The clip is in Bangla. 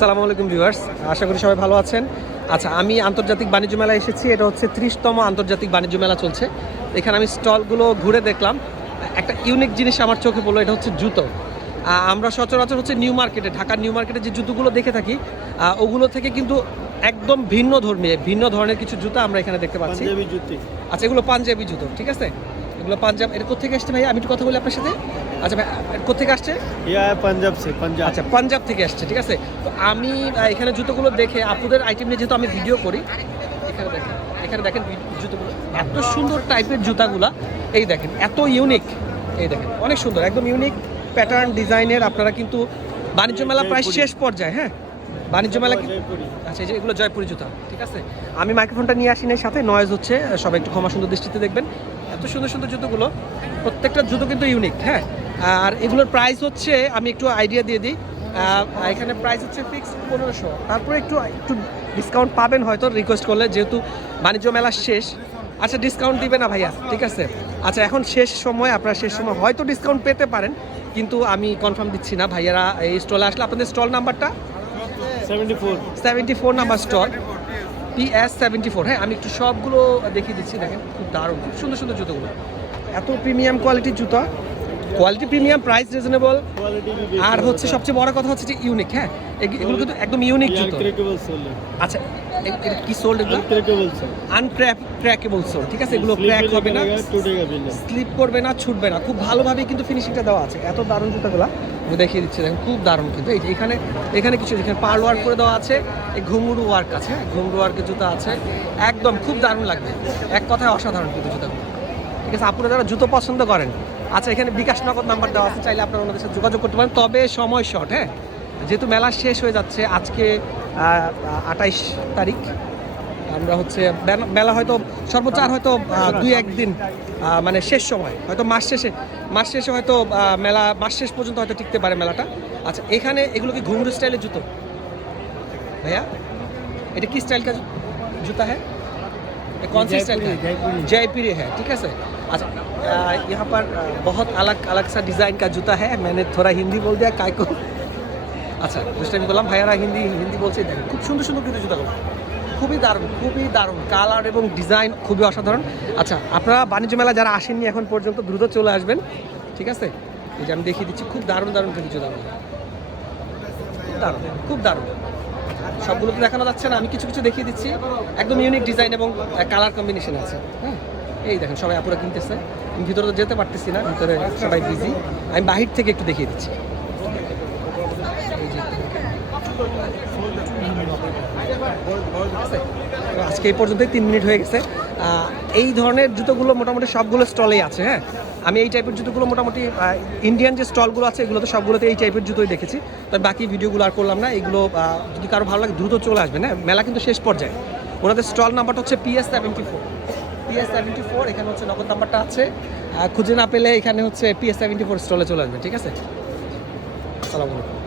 আসসালামু আলাইকুম ভিউয়ার্স, আশা করি সবাই ভালো আছেন। আচ্ছা, আমি আন্তর্জাতিক বাণিজ্য মেলায় এসেছি। এটা হচ্ছে 30তম আন্তর্জাতিক বাণিজ্য মেলা চলছে। এখানে আমি স্টলগুলো ঘুরে দেখলাম। একটা ইউনিক জিনিস আমার চোখে পড়লো, এটা হচ্ছে জুতো। আমরা সচরাচর হচ্ছে নিউ মার্কেটে, ঢাকার নিউ মার্কেটে যে জুতোগুলো দেখে থাকি, ওগুলো থেকে কিন্তু একদম ভিন্ন ধরনের কিছু জুতো আমরা এখানে দেখতে পাচ্ছি। আচ্ছা, এগুলো পাঞ্জাবি জুতো, ঠিক আছে? এগুলো পাঞ্জাব। এটা কোথেকে আসছে ভাই? আমি একটু কথা বলি আপনার সাথে। আচ্ছা ভাই, কোথেকে আসছে? পাঞ্জাব। আচ্ছা, পাঞ্জাব থেকে আসছে, ঠিক আছে। তো আমি এখানে জুতোগুলো দেখে আপনাদের আইটেম নিয়ে যেহেতু আমি ভিডিও করি, এখানে দেখেন জুতোগুলো এত সুন্দর টাইপের জুতাগুলা। এই দেখেন এত ইউনিক, এই দেখেন অনেক সুন্দর, একদম ইউনিক প্যাটার্ন ডিজাইনের। আপনারা কিন্তু বাণিজ্য মেলা প্রায় শেষ পর্যায়ে, হ্যাঁ বাণিজ্য মেলা। আচ্ছা, এই যে এগুলো জয়পুরি জুতা, ঠিক আছে। আমি মাইক্রোফোনটা নিয়ে আসি নাই, সাথে নয়েজ হচ্ছে, সবাই একটু ক্ষমা সুন্দর দৃষ্টিতে দেখবেন। এত সুন্দর সুন্দর জুতোগুলো, প্রত্যেকটা জুতো কিন্তু ইউনিক, হ্যাঁ। আর এগুলোর প্রাইস হচ্ছে, আমি একটু আইডিয়া দিয়ে দিই, এখানে প্রাইস হচ্ছে ফিক্স 1500। তারপরে একটু ডিসকাউন্ট পাবেন হয়তো রিকোয়েস্ট করলে, যেহেতু বাণিজ্য মেলা শেষ। আচ্ছা, ডিসকাউন্ট দিবে না ভাইয়া, ঠিক আছে। আচ্ছা, এখন শেষ সময়, আপনারা শেষ সময় হয়তো ডিসকাউন্ট পেতে পারেন, কিন্তু আমি কনফার্ম দিচ্ছি না। ভাইয়ারা এই স্টলে আসলে, আপনাদের স্টল নাম্বারটা 74 নাম্বার স্টল, PS 74। হ্যাঁ, আমি একটু সবগুলো দেখিয়ে দিচ্ছি। দেখেন খুব দারুণ, খুব সুন্দর সুন্দর জুতোগুলো, এত প্রিমিয়াম কোয়ালিটির জুতো। কোয়ালিটি প্রিমিয়াম, প্রাইস রিজনেবল, আর হচ্ছে সবচেয়ে বড় কথা হচ্ছে যে ইউনিক। হ্যাঁ, এগুলো কিন্তু একদম ইউনিক জুতো। আচ্ছা, কি সোল্ড? এগুলো আনক্র্যাকেবল সোল, ঠিক আছে। এগুলো ক্র্যাক হবে না, স্লিপ করবে না, ছুটবে না। খুব ভালোভাবে কিন্তু ফিনিশিংটা দেওয়া আছে। এত দারুণ জুতোগুলো আমি দেখিয়ে দিচ্ছি, দেখেন খুব দারুণ। কিন্তু এই যে এখানে কিছু, এখানে পার্ল ওয়ার্ক করে দেওয়া আছে, এই ঘুঙুরু ওয়ার্ক আছে, ঘুঙুরু ওয়ার্কের জুতো আছে, একদম খুব দারুণ লাগবে। এক কথায় অসাধারণ কিন্তু জুতোগুলো, ঠিক আছে। আপনারা যারা জুতো পছন্দ করেন, আচ্ছা এখানে বিকাশ নগদ নাম্বার দেওয়া আছে, চাইলে আপনারা ওনাদের সাথে যোগাযোগ করতে পারেন। তবে সময় শর্ট, হ্যাঁ, যেহেতু মেলা শেষ হয়ে যাচ্ছে। আজকে 28 তারিখ। আমরা হচ্ছে মেলা হয়তো সর্বোচ্চ আর হয়তো 2-1 দিন, মানে শেষ সময় হয়তো মাস শেষে হয়তো মেলা মাস শেষ পর্যন্ত হয়তো টিকতে পারে মেলাটা। আচ্ছা, এখানে এগুলো কি ঘুঙরু স্টাইলের জুতো ভাইয়া? এটা কি স্টাইল का जूता है? कौन सी स्टाइल का? जयपुरी है, ठीक है सर। अच्छा, यहाँ पर बहुत अलग सा डिज़ाइन का जूता है। मैंने थोड़ा हिंदी बोल दिया काय को। আচ্ছা, বুঝতে আমি বললাম ভাইয়ারা হিন্দি বলছে। দেখেন খুব সুন্দর সুন্দর কিন্তু জুতাগুলো, খুবই দারুণ কালার এবং ডিজাইন খুবই অসাধারণ। আচ্ছা, আপনারা বাণিজ্য মেলা যারা আসেননি এখন পর্যন্ত, দ্রুত চলে আসবেন, ঠিক আছে। এই যে আমি দেখিয়ে দিচ্ছি, খুব দারুণ কিন্তু জুতাগুলো, খুব দারুণ। সবগুলো তো দেখানো যাচ্ছে না, আমি কিছু দেখিয়ে দিচ্ছি। একদম ইউনিক ডিজাইন এবং কালার কম্বিনেশন আছে, হ্যাঁ। এই দেখেন সবাই আপুরা কিনতেছে। আমি ভিতরে তো যেতে পারতেছি না, ভিতরে সবাই বিজি। আমি বাহির থেকে একটু দেখিয়ে দিচ্ছি। আজকে এই পর্যন্তই 3 মিনিট হয়ে গেছে। এই ধরনের জুতোগুলো মোটামুটি সবগুলো স্টলেই আছে, হ্যাঁ। আমি এই টাইপের জুতোগুলো মোটামুটি ইন্ডিয়ান যে স্টলগুলো আছে এগুলো তো সবগুলোতে এই টাইপের জুতোই দেখেছি। তবে বাকি ভিডিওগুলো আর করলাম না। এগুলো যদি কারো ভালো লাগে দ্রুত চলে আসবেন, হ্যাঁ, মেলা কিন্তু শেষ পর্যায়ে। ওনাদের স্টল নাম্বারটা হচ্ছে PS 74। এখানে হচ্ছে নগদ নাম্বারটা আছে, খুঁজে না পেলে এখানে হচ্ছে PS 74 স্টলে চলে আসবেন, ঠিক আছে। আসসালামু আলাইকুম।